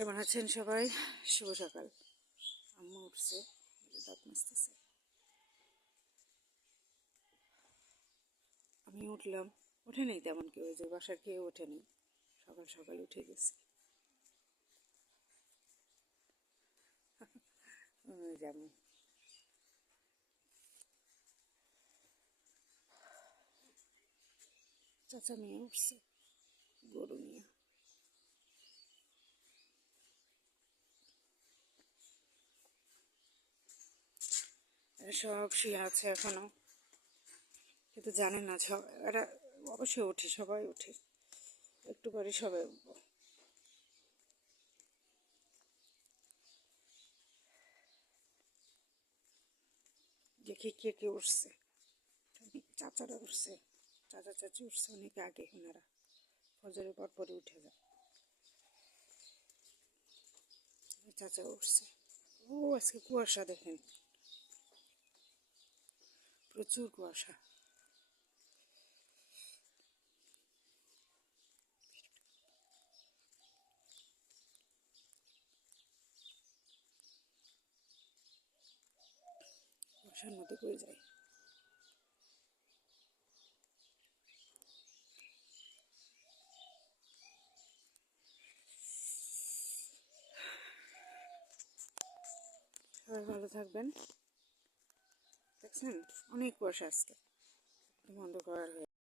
কেমন আছেন সবাই? শুভ সকাল। আম্মু উঠছে, দাঁত মাজতেছে। আমি উঠলাম, ওঠে নেই তেমন কেউ, যে বাসার কেউ ওঠে নেই, সকাল সকাল উঠে গেছি। যেমন চাচা মেয়ে উঠছে গরু নিয়ে। এরা সব শুয়ে আছে এখনো, কিন্তু জানে না এরা অবশ্যই ওঠে, সবাই ওঠে, একটু পরে সবাই উঠবো। দেখি কে কে উঠছে। চাচারা উঠছে, চাচা চাচি উঠছে অনেক আগে, ওনারা ফজরের পর পরে উঠে যায়। চাচা উঠছে। ও আজকে কুয়াশা দেখেন, প্রচুর কুয়াশা। কুয়াশার মধ্যে পড়ে যায়। সবাই ভালো থাকবেন। দেখছেন অনেক কুয়াশা আজকে, বন্ধ করার হয়ে